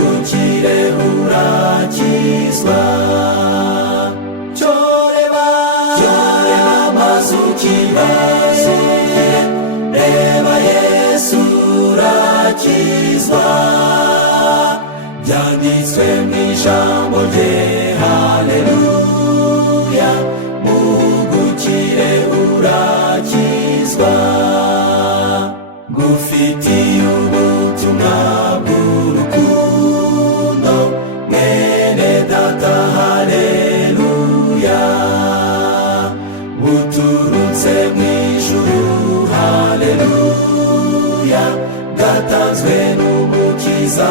muhugukire urakizwa. Choreba maze ukibaze, reba Yesu urakizwa. Byanditswe mu ijambo rye, haleluya, muhugukire urakizwa. Ngufitiye ubutumwa bw'urukundo, mwene data, haleluya, buturutse mu ijuru, haleluya, bwatanzwe n'umukiza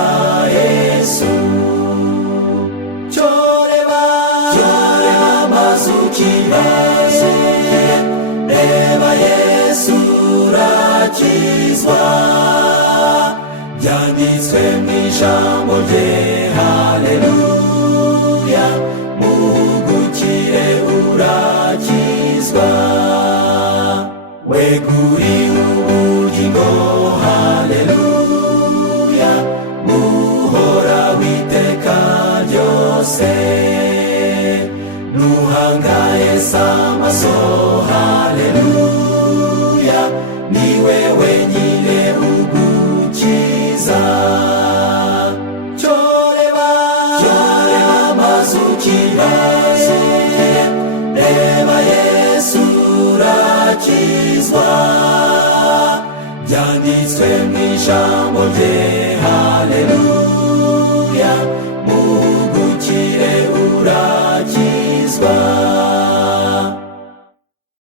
Yesu. Choreba maze ukibaze, reba Yesu urakizwa. Byanditswe mu ijambo rye, haleluya, muhugukire urakizwa. Weguriwe ubugingo, haleluya, muhora witeka ryose. Nuhangaye amaso, haleluya, niwe wenyine ugukiza. Choreba maze ukibaze, reba Yesu urakizwa. Byanditswe mu ijambo rye, haleluya,